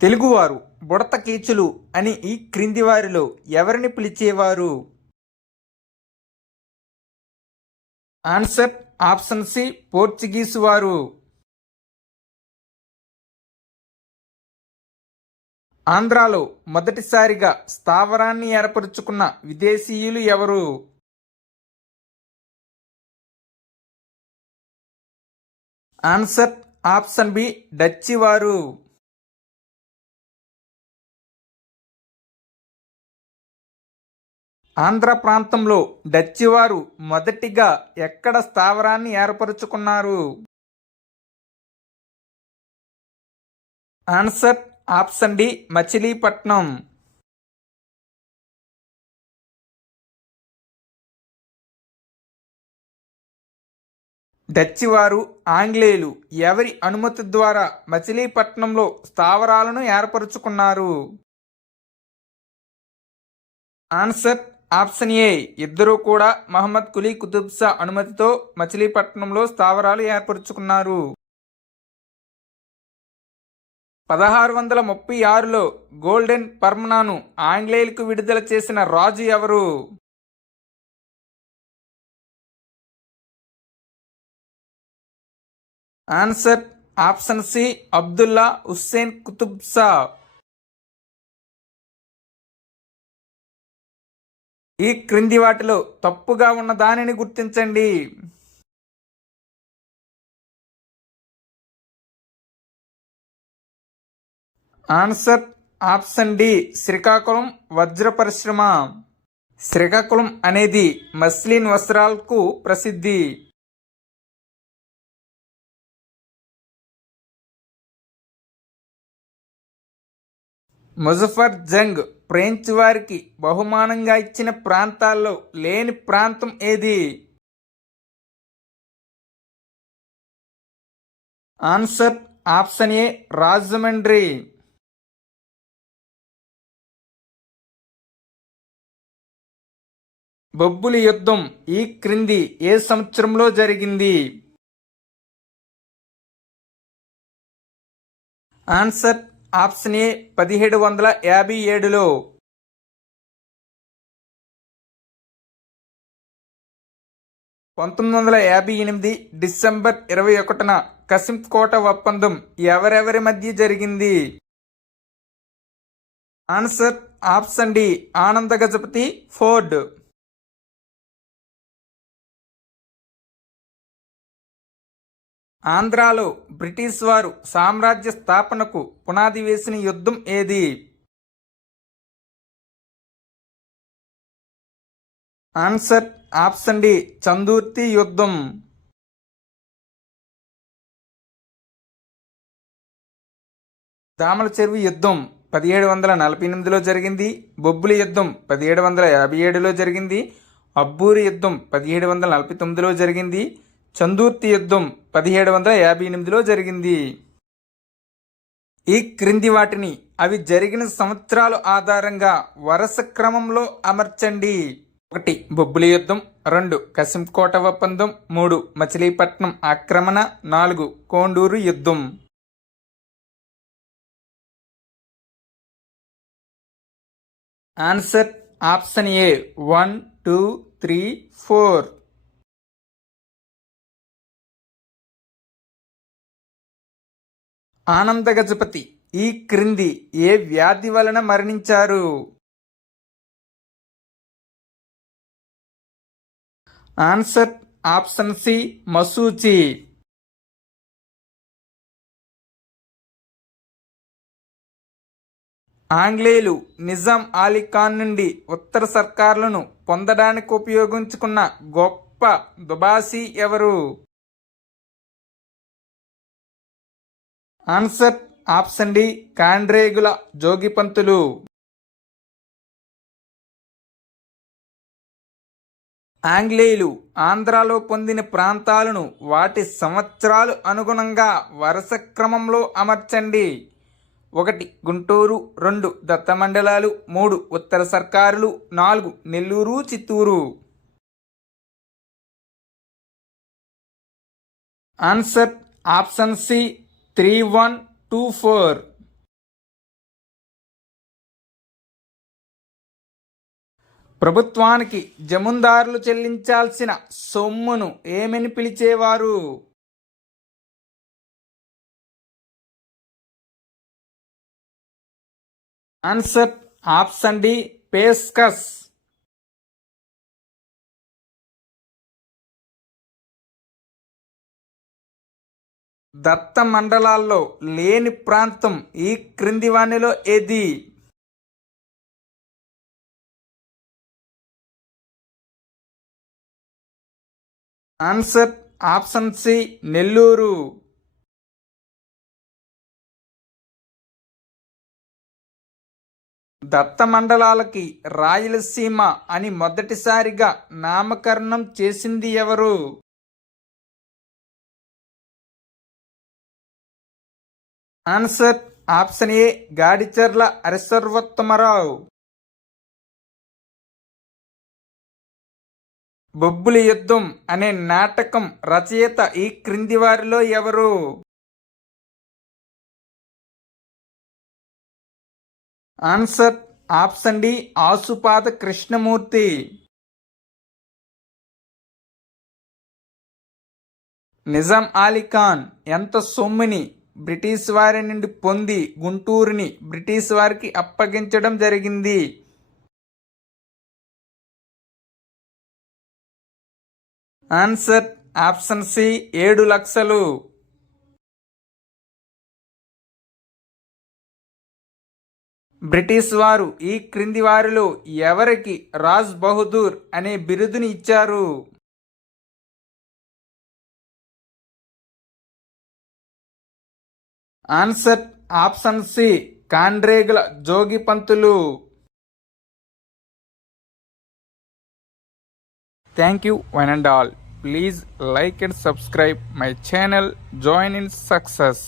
తెలుగువారు బుడత కీచులు అని ఈ క్రింది వారిలో ఎవరిని పిలిచేవారు? ఆన్సర్ ఆప్షన్ సి పోర్చుగీసు వారు. ఆంధ్రాలో మొదటిసారిగా స్థావరాన్ని ఏర్పరుచుకున్న విదేశీయులు ఎవరు? ఆన్సర్ ఆప్షన్ బి డచ్చి వారు. ఆంధ్ర ప్రాంతంలో డచ్చివారు మొదటిగా ఎక్కడ స్థావరాన్ని ఏర్పరుచుకున్నారు? Answer option D Machilipatnam. డచ్చివారు ఆంగ్లేయులు ఎవరి అనుమతి ద్వారా మచిలీపట్నంలో స్థావరాలను ఏర్పరుచుకున్నారు? ఆన్సర్ ఆప్షన్ ఏ ఇద్దరూ కూడా మహమ్మద్ కులీ కుతుబ్ షా అనుమతితో మచిలీపట్నంలో స్థావరాలు ఏర్పరుచుకున్నారు. 1636లో గోల్డెన్ పర్మనాను ఆంగ్లేయులకు విడుదల చేసిన రాజు ఎవరు? Answer option C Abdullah Hussain Qutub Shah. ఈ క్రింది వాటిలో తప్పుగా ఉన్న దానిని గుర్తించండి. ఆన్సర్ ఆప్షన్ డి శ్రీకాకుళం వజ్ర పరిశ్రమ. శ్రీకాకుళం అనేది మస్లిన్ వస్త్రాలకు ప్రసిద్ధి. ముజఫర్ జంగ్ ఫ్రెంచ్ వారికి బహుమానంగా ఇచ్చిన ప్రాంతాల్లో లేని ప్రాంతం ఏది? Answer option A Rajahmundry. Bobbili యుద్ధం ఈ క్రింది ఏ సంవత్సరంలో జరిగింది? ఆన్సర్ ఆప్షన్ ఏ 1757లో. డిసెంబర్ 21న కసింకోట ఒప్పందం ఎవరెవరి మధ్య జరిగింది? ఆన్సర్ ఆప్షన్ డి ఆనంద గజపతి ఫోర్డ్. ఆంధ్రాలో బ్రిటిష్ వారు సామ్రాజ్య స్థాపనకు పునాది వేసిన యుద్ధం ఏది? ఆన్సర్ ఆప్షన్ డి చందుర్తి యుద్ధం. దామల చెరువు యుద్ధం 1748లో జరిగింది. బొబ్బులి యుద్ధం 1757లో జరిగింది. అబ్బూరి యుద్ధం 1749లో జరిగింది. చందుర్తి యుద్ధం 1758లో జరిగింది. ఈ క్రింది వాటిని అవి జరిగిన సంవత్సరాల ఆధారంగా వరుస క్రమంలో అమర్చండి. 1 బొబ్బులి యుద్ధం, 2 కసింకోట ఒప్పందం, 3 మచిలీపట్నం ఆక్రమణ, 4 కోండూరు యుద్ధం. ఆన్సర్ ఆప్షన్ ఏ 1, 2, 3, 4. ఆనంద గజపతి ఈ క్రింది ఏ వ్యాధి వలన మరణించారు? ఆన్సర్ ఆప్షన్ సి మసూచి. ఆంగ్లేయులు నిజాం అలీ ఖాన్ నుండి ఉత్తర సర్కార్లను పొందడానికి ఉపయోగించుకున్న గొప్ప దుబాసీ ఎవరు? Answer option D Kandregula Jogipantulu. ఆంగ్లేయులు ఆంధ్రాలో పొందిన ప్రాంతాలను వాటి సంవత్సరాలు అనుగుణంగా వరుస క్రమంలో అమర్చండి. 1 గుంటూరు, 2 దత్తమండలాలు, 3 ఉత్తర సర్కారులు, 4 Nellore Chittoor. Answer option C 3124. ప్రభుత్వానికి జమీందారులు చెల్లించాల్సిన సొమ్మును ఏమని పిలిచేవారు? ఆన్సర్ ఆప్షన్ డి పేస్కస్. దత్త మండలాల్లో లేని ప్రాంతం ఈ క్రింది వానిలో ఏది? Answer option C Nellore. దత్త మండలాలకి రాయలసీమ అని మొదటిసారిగా నామకరణం చేసింది ఎవరు? Answer option A Gadicherla Harisarvottamarao. Bobbili యుద్ధం అనే నాటకం రచయిత ఈ క్రింది వారిలో ఎవరు? Answer option D Asupada Krishnamurthy. Nizam Alikhan ఎంత సొమ్ముని బ్రిటిష్ వారి నుండి పొంది గుంటూరుని బ్రిటిష్ వారికి అప్పగించడం జరిగింది? ఆన్సర్ ఆప్షన్ సి 7 లక్షలు. బ్రిటిష్ వారు ఈ క్రింది వారిలో ఎవరికి రాజ్ బహదూర్ అనే బిరుదుని ఇచ్చారు? Answer option C Kandregula Jogipantulu. Thank you one and all. Please like and subscribe my channel. Join in success.